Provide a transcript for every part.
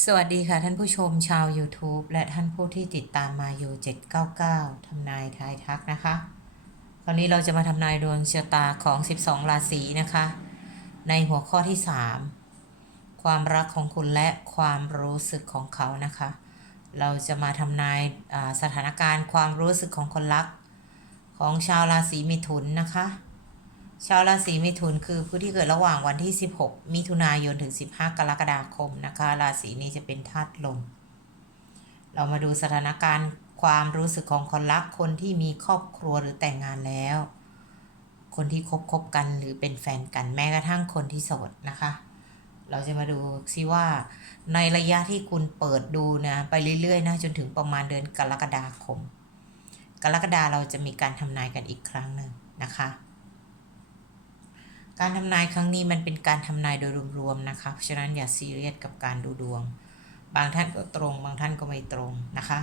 สวัสดีค่ะท่านผู้ชมชาว YouTube และท่านผู้ที่ติดตามมาอยู่799ทำนายทายทักนะคะ คราวนี้เราจะมาทำนายดวงชะตาของ 12 ราศีนะคะ ในหัวข้อที่ 3 ความรักของคุณและความรู้สึกของเขานะคะ เราจะมาทำนายสถานการณ์ความรู้สึกของคนรัก ของชาวราศีมิถุนนะคะ ชาวราศีมิถุนคือผู้ที่เกิดระหว่างวันที่ 16 มิถุนายนถึง 15 กรกฎาคมนะคะ ราศีนี้จะเป็นธาตุลม เรามาดูสถานการณ์ความรู้สึกของคนรักคนที่มีครอบครัวหรือแต่งงานแล้ว คนที่คบคบกันหรือเป็นแฟนกันแม้กระทั่งคนที่โสดนะคะ เราจะมาดูซิว่า ในระยะที่คุณเปิดดูนะไปเรื่อยๆนะจนถึงประมาณเดือนกรกฎาคม กรกฎาเราจะมีการทำนายกันอีกครั้งหนึ่งนะคะ การทำนายครั้งนี้มันเป็นการทำนายโดยรวมๆนะคะเพราะฉะนั้นอย่าซีเรียสกับการดูดวง บางท่านก็ตรง บางท่านก็ไม่ตรงนะคะ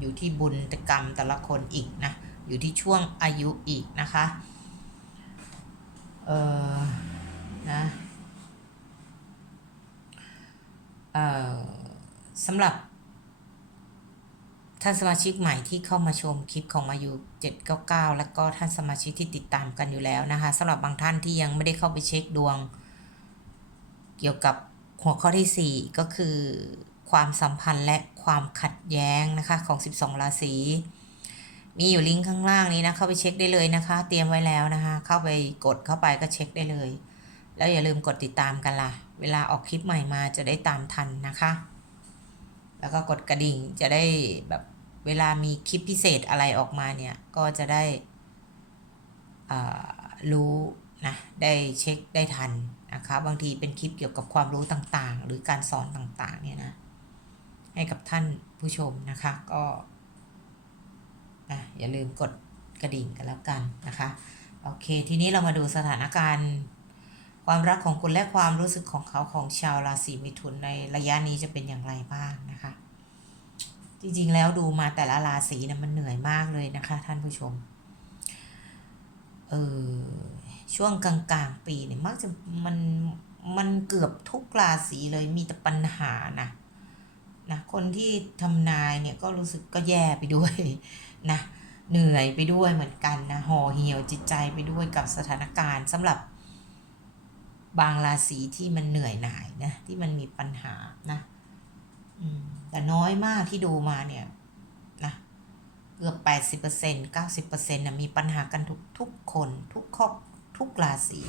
อยู่ที่บุญกรรมแต่ละคนอีกนะ อยู่ที่ช่วงอายุอีกนะคะ เออนะเอ่อสำหรับ ท่านสมาชิกใหม่ที่เข้ามาชมคลิปของมาอยู่799 แล้วก็ท่านสมาชิกที่ติดตามกันอยู่แล้วนะคะสำหรับบางท่านที่ยังไม่ได้เข้าไปเช็คดวง เกี่ยวกับหัวข้อที่ 4 ก็คือ ความสัมพันธ์และความขัดแย้งนะคะของ 12 ราศีมีอยู่ลิงก์ข้างล่างนี้นะเข้าไปเช็คได้เลยนะคะ เตรียมไว้แล้วนะคะ เข้าไปกดเข้าไปก็เช็คได้เลย แล้วอย่าลืมกดติดตามกันล่ะ เวลาออกคลิปใหม่มาจะได้ตามทันนะคะ แล้วก็กดกระดิ่งจะได้แบบ เวลามีคลิปพิเศษอะไรออกมาเนี่ย ก็จะได้รู้นะได้เช็คได้ทันนะคะบางทีเป็นคลิปเกี่ยวกับความรู้ต่างๆ หรือการสอนต่างๆเนี่ยนะให้กับท่านผู้ชมนะคะก็นะอย่าลืมกดกระดิ่งกันแล้วกันนะคะโอเค ทีนี้เรามาดูสถานการณ์ ความรักของคุณและความรู้สึกของเขาของชาวราศีมิถุนในระยะนี้จะเป็นอย่างไรบ้างนะคะ จริงๆ แล้วดูมาแต่ละราศีนะมันเหนื่อยมากเลยนะคะ ท่านผู้ชม เออช่วงกลางๆ ปีเนี่ยมักจะมันมันเกือบทุกราศีเลยมีแต่ปัญหานะนะคนที่ทำนายเนี่ยก็รู้สึกก็แย่ไปด้วยนะเหนื่อยไปด้วยเหมือนกันนะห่อเหี่ยวจิตใจไปด้วยกับสถานการณ์สำหรับบางราศีที่มันเหนื่อยหน่ายนะที่มันมีปัญหานะ แต่น้อยมากที่ดูมาเนี่ยนะเกือบแปดสิบเปอร์เซ็นต์เก้าสิบเปอร์เซ็นต์นะมีปัญหากันทุกทุกคนทุกครอบทุกราศี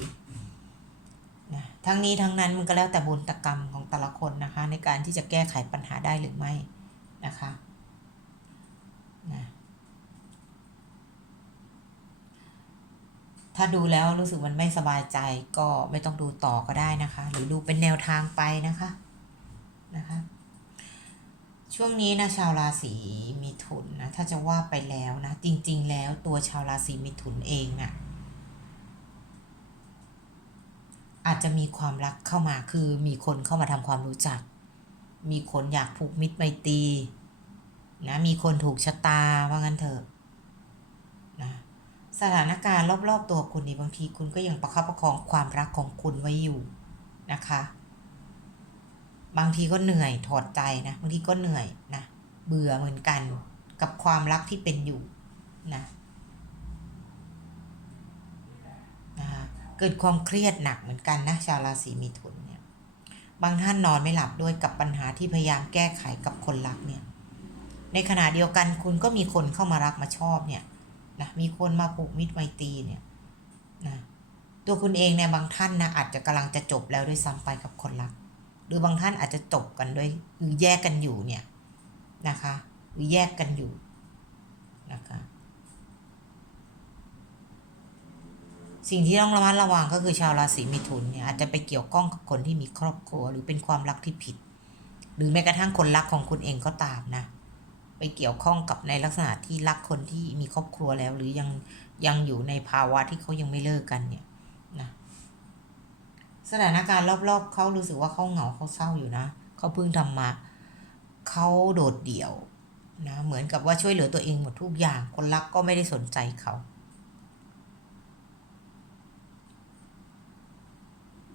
นะทั้งนี้ทั้งนั้นมันก็แล้วแต่บุญตกรรมของแต่ละคนนะคะ ในการที่จะแก้ไขปัญหาได้หรือไม่นะคะนะถ้าดูแล้วรู้สึกมันไม่สบายใจก็ไม่ต้องดูต่อก็ได้นะคะ หรือดูเป็นแนวทางไปนะคะนะคะ ช่วงนี้นะชาวราศีมิถุนนะถ้าจะว่าไปแล้วนะ จริง ๆ แล้วตัวชาวราศีมิถุนเองน่ะอาจจะมีความรักเข้ามาคือมีคนเข้ามาทำความรู้จัก มีคนอยากผูกมิตรไมตรีนะมีคนถูกชะตาว่างั้นเถอะนะสถานการณ์รอบๆตัวคุณนี่บางทีคุณก็ยังประคับประคองความรักของคุณไว้อยู่นะคะ บางทีก็เหนื่อยถอดใจนะบางทีก็เหนื่อยนะเบื่อเหมือนกันกับความรักที่เป็นอยู่นะนะคะเกิดความเครียดหนักเหมือนกันนะชาวราศีมีถุนเนี่ยบางท่านนอนไม่หลับด้วยกับปัญหาที่พยายามแก้ไขกับคนรักเนี่ยในขณะเดียวกันคุณก็มีคนเข้ามารักมาชอบเนี่ยนะมีคนมาผูกมิตรไมตรีเนี่ยนะตัวคุณเองเนี่ยบางท่านนะอาจจะกำลังจะจบแล้วด้วยซ้ำไปกับคนรัก หรือบางท่านอาจจะจบกันด้วยหรือแยกกันอยู่เนี่ยนะคะหรือแยกกันอยู่นะคะสิ่งที่ต้องระมัดระวังก็คือชาวราศีมิถุนเนี่ยอาจจะไปเกี่ยวข้องกับคนที่มีครอบครัว หรือเป็นความรักที่ผิด หรือแม้กระทั่งคนรักของคุณเองก็ตามนะ ไปเกี่ยวข้องกับในลักษณะที่รักคนที่มีครอบครัวแล้ว หรือยังยังอยู่ในภาวะที่เขายังไม่เลิกกันเนี่ย สถานการณ์รอบๆเขารู้สึกว่าเขาเหงาเขาเศร้าอยู่นะเขาเพิ่งทำมาเขาโดดเดี่ยวนะเหมือนกับว่าช่วยเหลือตัวเองหมดทุกอย่าง คนรักก็ไม่ได้สนใจเขา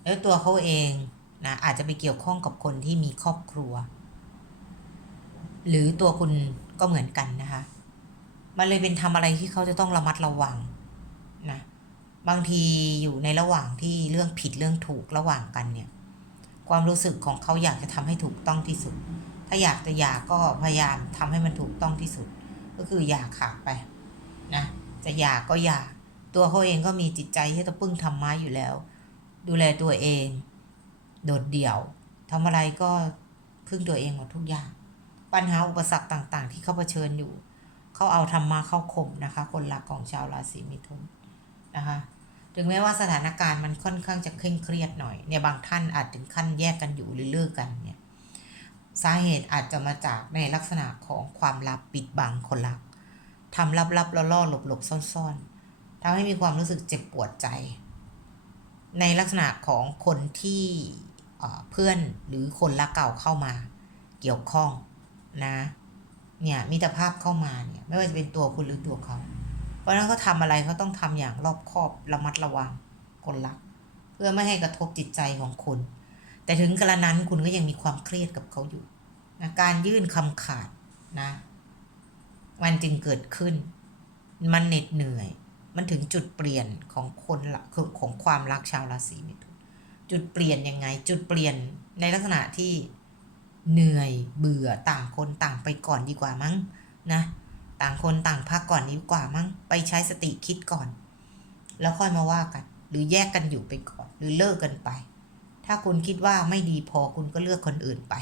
แล้วตัวเขาเองนะอาจจะไปเกี่ยวข้องกับคนที่มีครอบครัว หรือตัวคุณก็เหมือนกันนะคะ มันเลยเป็นทำอะไรที่เขาจะต้องระมัดระวังนะ บางทีอยู่ในระหว่างที่เรื่องผิดเรื่องถูกระหว่างกันเนี่ย ความรู้สึกของเขาอยากจะทำให้ถูกต้องที่สุด ถ้าอยากจะหย่ากก็พยายามทำให้มันถูกต้องที่สุด ก็คือหย่าขาดไปนะจะหย่าก็หย่าตัวเขาเองก็มีจิตใจที่จะพึ่งทำมาอยู่แล้ว ดูแลตัวเอง โดดเดี่ยวทำอะไรก็พึ่งตัวเองหมดทุกอย่าง ปัญหาอุปสรรคต่างๆ ที่เขาเผชิญอยู่ เขาเอาธรรมะเข้าข่มนะคะ คนรักของชาวราศีมิถุนนะคะ ถึงแม้ว่าสถานการณ์มันค่อนข้างจะเคร่งเครียดหน่อยเนี่ยบางท่านอาจถึงขั้นแยกกันอยู่หรือเลิกกันเนี่ยสาเหตุอาจจะมาจากในลักษณะของความลับปิดบังคนรักทำลับๆล่อๆหลบๆซ่อนๆทำให้มีความรู้สึกเจ็บปวดใจ ในลักษณะของคนที่เอ่อเพื่อนหรือคนรักเก่าเข้ามาเกี่ยวข้องนะเนี่ยมิตรภาพเข้ามาเนี่ยไม่ว่าจะเป็นตัวคุณหรือตัวเขา เพราะนั้นเขาทำอะไรเขาต้องทำอย่างรอบคอบระมัดระวังคนรัก เพื่อไม่ให้กระทบจิตใจของคุณแต่ถึงกระนั้นคุณก็ยังมีความเครียดกับเขาอยู่นะการยื่นคำขาดนะมันจึงเกิดขึ้น มันเหน็ดเหนื่อย มันถึงจุดเปลี่ยนของคนละคือของความรักชาวราศีมิถุนจุดเปลี่ยนยังไง จุดเปลี่ยนในลักษณะที่เหนื่อยเบื่อต่างคนต่างไปก่อนดีกว่ามั้งนะ ต่างคนต่างพักก่อนดีกว่ามั้งไปใช้สติคิดก่อน แล้วค่อยมาว่ากัน หรือแยกกันอยู่ไปก่อน หรือเลิกกันไป ถ้าคุณคิดว่าไม่ดีพอคุณก็เลือกคนอื่นไป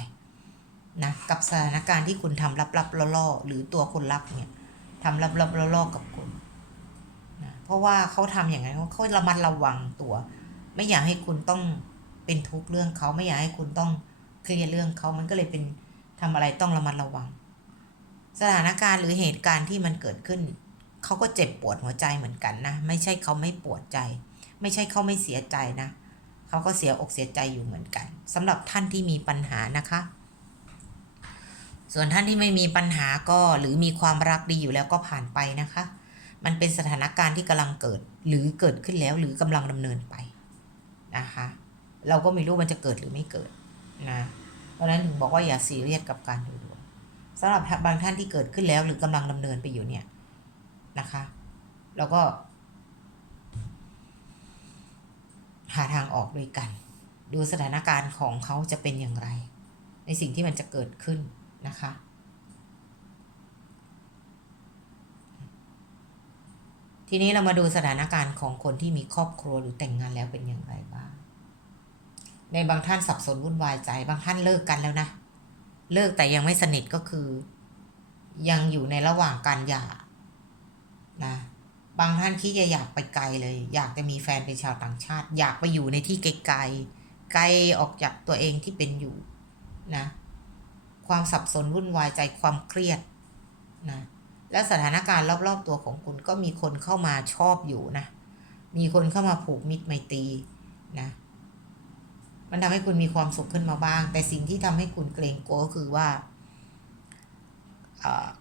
นะกับสถานการณ์ที่คุณทำลับๆล่อๆหรือตัวคนรักเนี่ยทำลับๆล่อๆกับคุณนะเพราะว่าเขาทำอย่างนั้นเขาระมัดระวังตัว ไม่อยากให้คุณต้องเป็นทุกข์เรื่องเขาไม่อยากให้คุณต้องเครียดเรื่องเขามันก็เลยเป็นทำอะไรต้องระมัดระวัง สถานการณ์หรือเหตุการณ์ที่มันเกิดขึ้น เขาก็เจ็บปวดหัวใจเหมือนกันนะ ไม่ใช่เขาไม่ปวดใจ ไม่ใช่เขาไม่เสียใจนะ เขาก็เสียอกเสียใจอยู่เหมือนกันสำหรับท่านที่มีปัญหานะคะ ส่วนท่านที่ไม่มีปัญหาก็หรือมีความรักดีอยู่แล้วก็ผ่านไปนะคะ มันเป็นสถานการณ์ที่กำลังเกิด หรือเกิดขึ้นแล้วหรือกำลังดำเนินไปนะคะ เราก็ไม่รู้มันจะเกิดหรือไม่เกิดนะ เพราะฉะนั้นถึงบอกว่าอย่าซีเรียสกับการดูดว สำหรับบางท่านที่เกิดขึ้นแล้วหรือกำลังดำเนินไปอยู่เนี่ยนะคะ แล้วก็ หาทางออกด้วยกัน ดูสถานการณ์ของเขาจะเป็นอย่างไร ในสิ่งที่มันจะเกิดขึ้นนะคะ ทีนี้เรามาดูสถานการณ์ของคนที่มีครอบครัวหรือแต่งงานแล้วเป็นอย่างไรบ้างในบางท่านสับสนวุ่นวายใจ บางท่านเลิกกันแล้วนะ เลิกแต่ยังไม่สนิทก็คือ ยังอยู่ในระหว่างการหย่านะบางท่านคิดจะอยากไปไกลเลย อยากจะมีแฟนเป็นชาวต่างชาติ อยากไปอยู่ในที่ไกลๆไกลออกจากตัวเองที่เป็นอยู่นะความสับสนวุ่นวายใจความเครียดนะและสถานการณ์รอบๆตัวของคุณก็มีคนเข้ามาชอบอยู่นะ มีคนเข้ามาผูกมิตรไมตรีนะ มันทำให้คุณมีความสุขขึ้นมาบ้าง แต่สิ่งที่ทำให้คุณเกรงกลัวก็คือว่า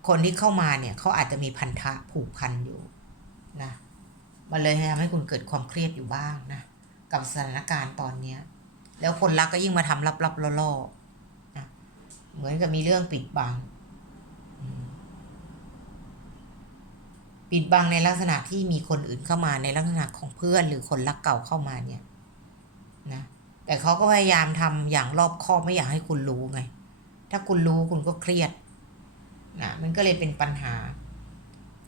คนที่เข้ามาเนี่ยเขาอาจจะมีพันธะผูกพันอยู่นะมันเลยทำให้คุณเกิดความเครียดอยู่บ้างนะกับสถานการณ์ตอนเนี้ย แล้วคนรักก็ยิ่งมาทำลับๆล่อๆนะเหมือนกับมีเรื่องปิดบัง ปิดบังในลักษณะที่มีคนอื่นเข้ามาในลักษณะของเพื่อนหรือคนรักเก่าเข้ามาเนี่ยนะ แต่เขาก็พยายามทำอย่างรอบคอบไม่อยากให้คุณรู้ไง ถ้าคุณรู้คุณก็เครียดนะมันก็เลยเป็นปัญหา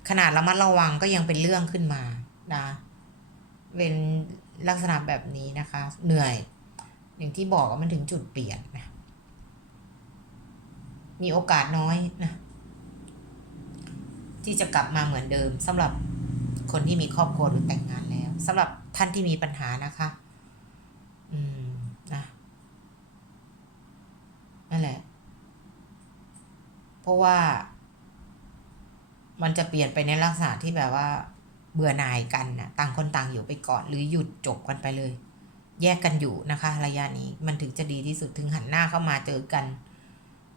ขนาดระมัดระวังก็ยังเป็นเรื่องขึ้นมานะเป็นลักษณะแบบนี้นะคะ เหนื่อย อย่างที่บอกว่ามันถึงจุดเปลี่ยนนะมีโอกาสน้อยนะที่จะกลับมาเหมือนเดิมสำหรับคนที่มีครอบครัวหรือแต่งงานแล้วสำหรับท่านที่มีปัญหานะคะ อืมนะ นั่นแหละ เพราะว่า มันจะเปลี่ยนไปในลักษณะที่แบบว่า เบื่อหน่ายกันนะต่างคนต่างอยู่ไปก่อนหรือหยุดจบกันไปเลย แยกกันอยู่นะคะ ระยะนี้มันถึงจะดีที่สุดถึงหันหน้าเข้ามาเจอกัน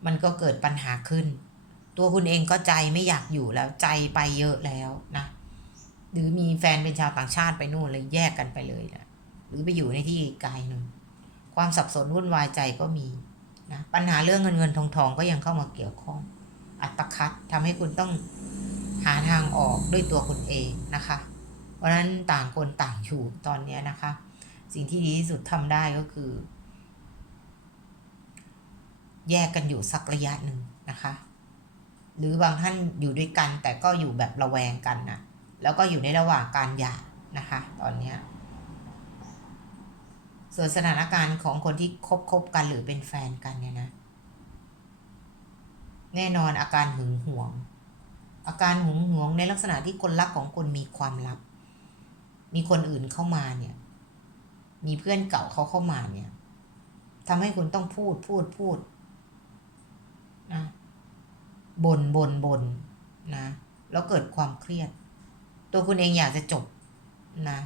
มันก็เกิดปัญหาขึ้น ตัวคุณเองก็ใจไม่อยากอยู่แล้วใจไปเยอะแล้วนะหรือมีแฟนเป็นชาวต่างชาติไปนู่นเลยแยกกันไปเลยนะหรือไปอยู่ในที่ไกลนึ่งความสับสนวุ่นวายใจก็มี นะปัญหาเรื่องเงินเงินทองทองก็ยังเข้ามาเกี่ยวข้อง อัตคัดทำให้คุณต้องหาทางออกด้วยตัวคุณเองนะคะ เพราะฉะนั้นต่างคนต่างอยู่ตอนนี้นะคะ สิ่งที่ดีที่สุดทำได้ก็คือ แยกกันอยู่สักระยะหนึ่งนะคะ หรือบางท่านอยู่ด้วยกันแต่ก็อยู่แบบระแวงกันนะแล้วก็อยู่ในระหว่างการหย่านะคะ ตอนนี้ ส่วนสถานการณ์ของคนที่คบคบกันหรือเป็นแฟนกันเนี่ยนะ แน่นอนอาการหึงหวง อาการหึงหวงในลักษณะที่คนรักของคุณมีความลับ มีคนอื่นเข้ามาเนี่ย มีเพื่อนเก่าเขาเข้ามาเนี่ยทำให้คุณต้องพูดพูดพูดนะบน่นบ่นบ่นนะ แล้วเกิดความเครียด ตัวคุณเองอยากจะจบนะ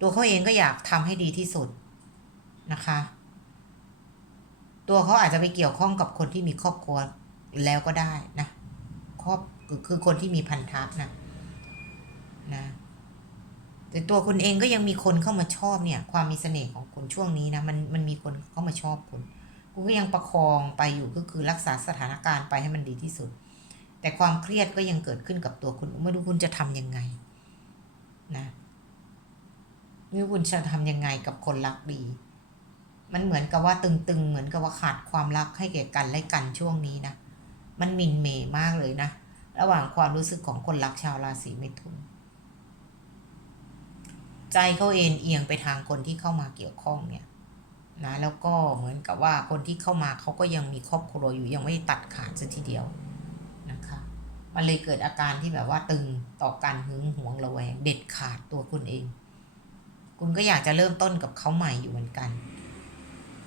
ตัวเขาเองก็อยากทำให้ดีที่สุดนะคะ ตัวเขาอาจจะไปเกี่ยวข้องกับคนที่มีครอบครัวแล้วก็ได้นะครอบคือคนที่มีพันธะนะนะแต่ตัวคุณเองก็ยังมีคนเข้ามาชอบเนี่ย ความมีเสน่ห์ของคุณช่วงนี้นะมันมันมีคนเข้ามาชอบคุณคุณก็ยังประคองไปอยู่ก็คือรักษาสถานการณ์ไปให้มันดีที่สุด แต่ความเครียดก็ยังเกิดขึ้นกับตัวคุณไม่รู้คุณจะทำยังไง นะ ไม่รู้คุณจะทำยังไงกับคนรักดี มันเหมือนกับว่าตึงๆ เหมือนกับว่าขาดความรักให้แก่กันและกันช่วงนี้นะ มันมินเมย์มากเลยนะ ระหว่างความรู้สึกของคนรักชาวราศีเมถุน ใจเขาเอ็นเอียงไปทางคนที่เข้ามาเกี่ยวข้องเนี่ยนะแล้วก็เหมือนกับว่าคนที่เข้ามาเขาก็ยังมีครอบครัวอยู่ยังไม่ตัดขาดซะทีเดียวนะคะมันเลยเกิดอาการที่แบบว่าตึงต่อการหึงหวงระแวงเด็ดขาดตัวคุณเอง คุณก็อยากจะเริ่มต้นกับเขาใหม่อยู่เหมือนกัน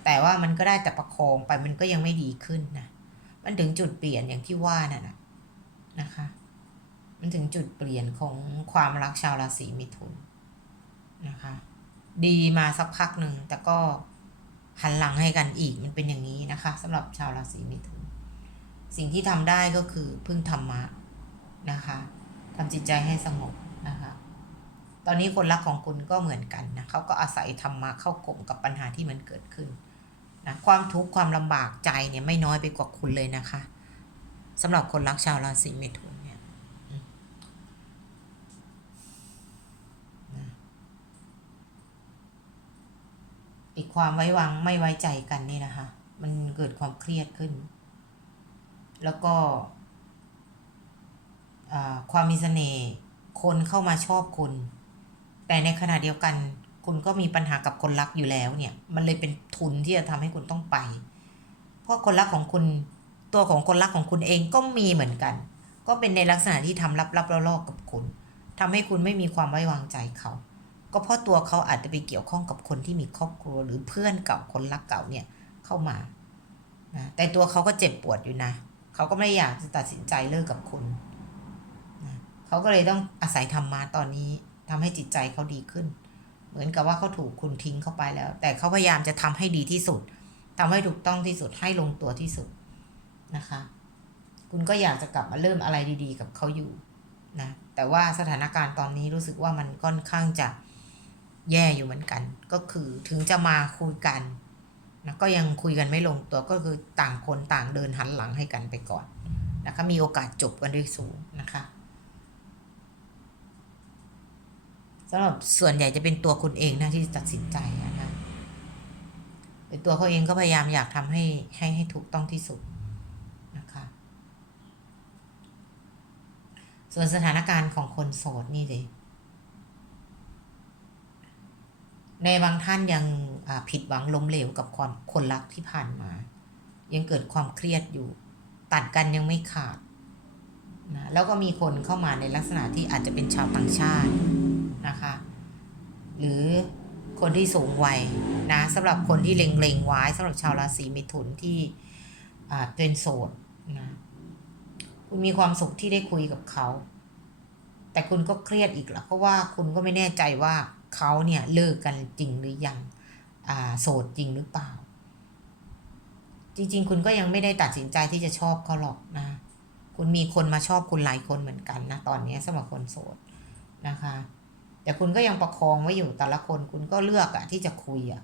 แต่ว่ามันก็ได้แต่ประคองไปมันก็ยังไม่ดีขึ้นนะ มันถึงจุดเปลี่ยนอย่างที่ว่านั่นนะนะคะ มันถึงจุดเปลี่ยนของความรักชาวราศีมิถุนนะคะ ดีมาสักพักหนึ่งแต่ก็หันหลังให้กันอีกมันเป็นอย่างนี้นะคะสำหรับชาวราศีมิถุน สิ่งที่ทำได้ก็คือพึ่งธรรมะนะคะทำจิตใจให้สงบนะคะ ตอนนี้คนรักของคุณก็เหมือนกันนะเขาก็อาศัยธรรมะเข้ากลมกับปัญหาที่มันเกิดขึ้นนะความทุกข์ความลำบากใจเนี่ยไม่น้อยไปกว่าคุณเลยนะคะสำหรับคนรักชาวราศีเมถุนเนี่ยอีกความไว้วางไม่ไว้ใจกันนี่นะคะ มันเกิดความเครียดขึ้น แล้วก็ความมีเสน่ห์คนเข้ามาชอบคุณ แต่ในขณะเดียวกัน คุณก็มีปัญหากับคนรักอยู่แล้วเนี่ย มันเลยเป็นทุนที่จะทำให้คุณต้องไป เพราะคนรักของคุณตัวของคนรักของคุณเองก็มีเหมือนกัน ก็เป็นในลักษณะที่ทำลับๆล่อๆกับคุณทำให้คุณไม่มีความไว้วางใจเขา ก็เพราะตัวเขาอาจจะไปเกี่ยวข้องกับคนที่มีครอบครัวหรือเพื่อนเก่าคนรักเก่าเนี่ยเข้ามานะแต่ตัวเขาก็เจ็บปวดอยู่นะ เขาก็ไม่อยากจะตัดสินใจเลิกกับคุณเขาก็เลยต้องอาศัยธรรมะตอนนี้ ทำให้จิตใจเขาดีขึ้น เหมือนกับว่าเขาถูกคุณทิ้งเข้าไปแล้ว แต่เขาพยายามจะทำให้ดีที่สุดทำให้ถูกต้องที่สุดให้ลงตัวที่สุดนะคะ คุณก็อยากจะกลับมาเริ่มอะไรดี ๆ กับเขาอยู่นะแต่ว่าสถานการณ์ตอนนี้รู้สึกว่ามันค่อนข้างจะแย่อยู่เหมือนกัน ก็คือถึงจะมาคุยกันนะก็ยังคุยกันไม่ลงตัวก็คือต่างคนต่างเดินหันหลังให้กันไปก่อนนะคะมีโอกาสจบกันด้วยสูงนะคะ สำหรับส่วนใหญ่จะเป็นตัวคุณเองนะที่ตัดสินใจนะคะเป็นตัวเขาเองก็พยายามอยากทำให้ให้ให้ถูกต้องที่สุดนะคะ ส่วนสถานการณ์ของคนโสดนี่เลยในบางท่านยังผิดหวังล้มเหลวกับความคนรักที่ผ่านมา ยังเกิดความเครียดอยู่ ตัดกันยังไม่ขาดนะแล้วก็มีคนเข้ามาในลักษณะที่อาจจะเป็นชาวต่างชาติ นะคะ หรือคนที่สูงวัยนะสำหรับคนที่เล็งๆไว้สำหรับชาวราศีมิถุนที่เป็นโสดนะคุณมีความสุขที่ได้คุยกับเขา แต่คุณก็เครียดอีกละเพราะว่าคุณก็ไม่แน่ใจว่าเขาเนี่ยเลิกกันจริงหรือยังโสดจริงหรือเปล่า จริง ๆ คุณก็ยังไม่ได้ตัดสินใจที่จะชอบเขาหรอกนะ คุณมีคนมาชอบคุณหลายคนเหมือนกันนะตอนนี้สำหรับคนโสดนะคะ แต่คุณก็ยังประคองไว้อยู่แต่ละคนคุณก็เลือกอะที่จะคุยอะ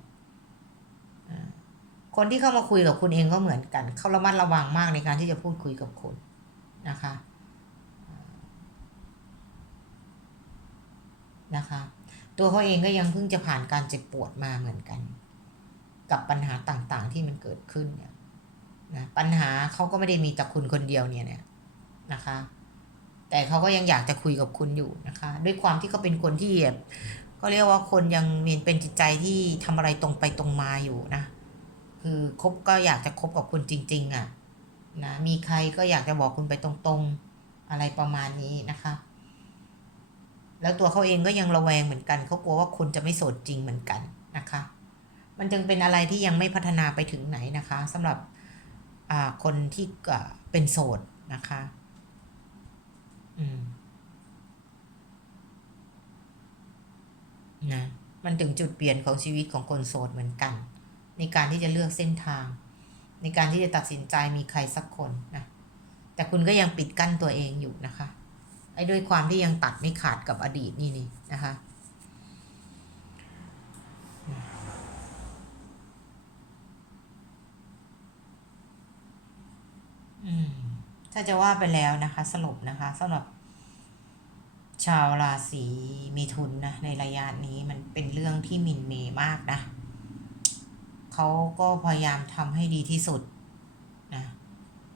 คนที่เข้ามาคุยกับคุณเองก็เหมือนกัน เขาระมัดระวังมากในการที่จะพูดคุยกับคุณนะคะ นะคะ ตัวเขาเองก็ยังเพิ่งจะผ่านการเจ็บปวดมาเหมือนกัน กับปัญหาต่างๆที่มันเกิดขึ้นเนี่ยนะปัญหาเขาก็ไม่ได้มีแต่คุณคนเดียวเนี่ยเนี่ยนะคะ แต่เขาก็ยังอยากจะคุยกับคุณอยู่นะคะ ด้วยความที่เขาเป็นคนที่แบบก็เรียกว่าคนยังมีเป็นจิตใจที่ทำอะไรตรงไปตรงมาอยู่นะ คือคบก็อยากจะคบกับคุณจริง ๆอะ่ะนะมีใครก็อยากจะบอกคุณไปตรงๆอะไรประมาณนี้นะคะ แล้วตัวเขาเองก็ยังระแวงเหมือนกันเขากลัวว่าคุณจะไม่โสดจริงเหมือนกันนะคะ มันจึงเป็นอะไรที่ยังไม่พัฒนาไปถึงไหนนะคะสำหรับคนที่เป็นโสดนะคะ นะ มันถึงจุดเปลี่ยนของชีวิตของคนโสดเหมือนกัน ในการที่จะเลือกเส้นทาง ในการที่จะตัดสินใจมีใครสักคนนะแต่คุณก็ยังปิดกั้นตัวเองอยู่นะคะไอ้ด้วยความที่ยังตัดไม่ขาดกับอดีตนี่นี่นะคะอืม ถ้าจะว่าไปแล้วนะคะสรุปนะคะสำหรับ ชาวราศีมีทุนนะในระยะนี้มันเป็นเรื่องที่มินเมย์มากนะเขาก็พยายามทำให้ดีที่สุดนะ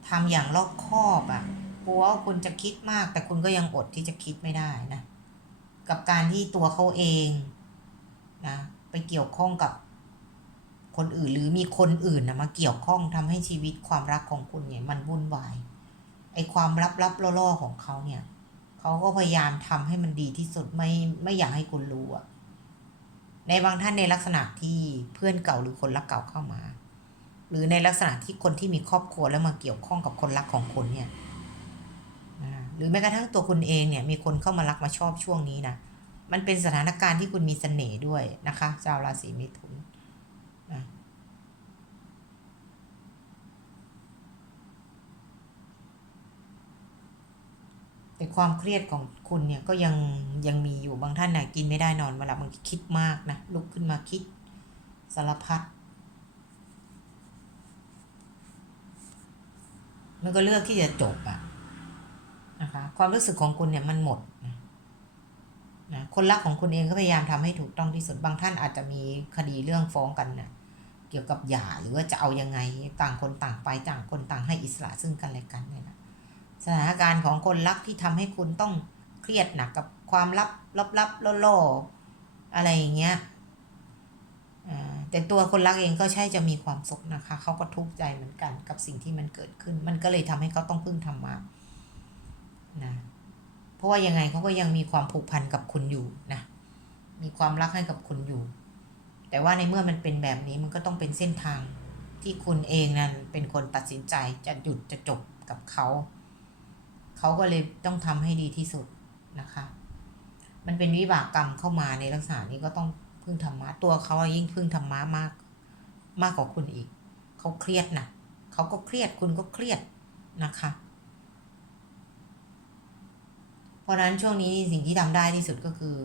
ทำอย่างรอบคอบอะ่ะกลัวว่าคุณจะคิดมาก แต่คุณก็ยังอดที่จะคิดไม่ได้นะ กับการที่ตัวเขาเองนะไปเกี่ยวข้องกับคนอื่นหรือมีคนอื่นนะมาเกี่ยวข้องทำให้ชีวิตความรักของคุณเนี่ยมันวุ่นวาย ไอความลับๆล่อๆของเขาเนี่ยเขาก็พยายามทำให้มันดีที่สุดไม่ไม่อยากให้คุณรู้อะในบางท่านในลักษณะที่เพื่อนเก่าหรือคนรักเก่าเข้ามา หรือในลักษณะที่คนที่มีครอบครัวแล้วมาเกี่ยวข้องกับคนรักของคนเนี่ยหรือแม้กระทั่งตัวคุณเองเนี่ยมีคนเข้ามารักมาชอบช่วงนี้นะมันเป็นสถานการณ์ที่คุณมีเสน่ห์ด้วยนะคะชาวราศีมิถุนนะแต่ ความเครียดของคุณเนี่ยก็ยังยังมีอยู่บางท่านน่ะกินไม่ได้นอนเวลาบางทีคิดมากนะลุกขึ้นมาคิดสารพัดมันก็เลือกที่จะจบอะนะคะความรู้สึกของคุณเนี่ยมันหมดนะนะคนรักของคุณเองก็พยายามทำให้ถูกต้องที่สุดบางท่านอาจจะมีคดีเรื่องฟ้องกันนะเกี่ยวกับหย่าหรือว่าจะเอายังไงต่างคนต่างไปต่างคนต่างให้อิสระซึ่งกันและกันเนี่ยนะ สถานการณ์ของคนรักที่ทำให้คุณต้องเครียดหนักกับความลับลับลับล่อๆอะไรอย่างเงี้ยแต่ตัวคนรักเองก็ใช่จะมีความสุขนะคะ เขาก็ทุกข์ใจเหมือนกันกับสิ่งที่มันเกิดขึ้น มันก็เลยทำให้เขาต้องพึ่งธรรมะนะเพราะว่ายังไงเขาก็ยังมีความผูกพันกับคุณอยู่นะมีความรักให้กับคุณอยู่ แต่ว่าในเมื่อมันเป็นแบบนี้มันก็ต้องเป็นเส้นทางที่คุณเองนั้นเป็นคนตัดสินใจจะหยุดจะจบกับเขา เขาก็เลยต้องทำให้ดีที่สุดนะคะ มันเป็นวิบากกรรมเข้ามาในลักษณะนี้ก็ต้องพึ่งธรรมะตัวเขายิ่งพึ่งธรรมะมาก มากกว่าคุณอีก เขาเครียดนะเขาก็เครียดคุณก็เครียดนะคะ เพราะนั้นช่วงนี้สิ่งที่ทำได้ที่สุดก็คือ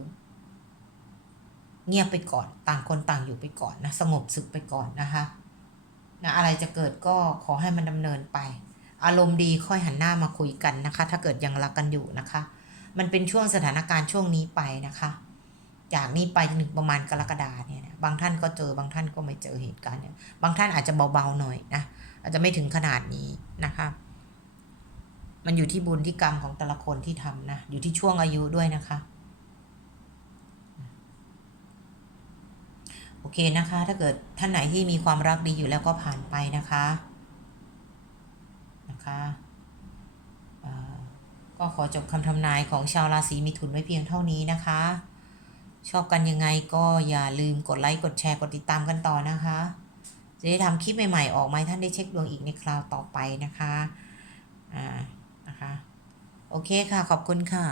เงียบไปก่อนต่างคนต่างอยู่ไปก่อนนะสงบศึกไปก่อนนะคะนะอะไรจะเกิดก็ขอให้มันดำเนินไป อารมณ์ดีค่อยหันหน้ามาคุยกันนะคะ ถ้าเกิดยังรักกันอยู่นะคะ มันเป็นช่วงสถานการณ์ช่วงนี้ไปนะคะ จากนี้ไปจนถึงประมาณกรกฎาเนี่ยบางท่านก็เจอบางท่านก็ไม่เจอเหตุการณ์เนี่ยบางท่านอาจจะเบาๆหน่อยนะอาจจะไม่ถึงขนาดนี้นะคะ มันอยู่ที่บุญที่กรรมของแต่ละคนที่ทำนะอยู่ที่ช่วงอายุด้วยนะคะโอเคนะคะ ถ้าเกิดท่านไหนที่มีความรักดีอยู่แล้วก็ผ่านไปนะคะ นะคะก็ขอจบคำทำนายของชาวราศีมิถุนไว้เพียงเท่านี้นะคะ ชอบกันยังไงก็อย่าลืมกดไลค์กดแชร์กดติดตามกันต่อนะคะ จะได้ทำคลิปใหม่ๆออกมาท่านได้เช็คดวงอีกในคราวต่อไปนะคะอ่านะคะ โอเคค่ะขอบคุณค่ะ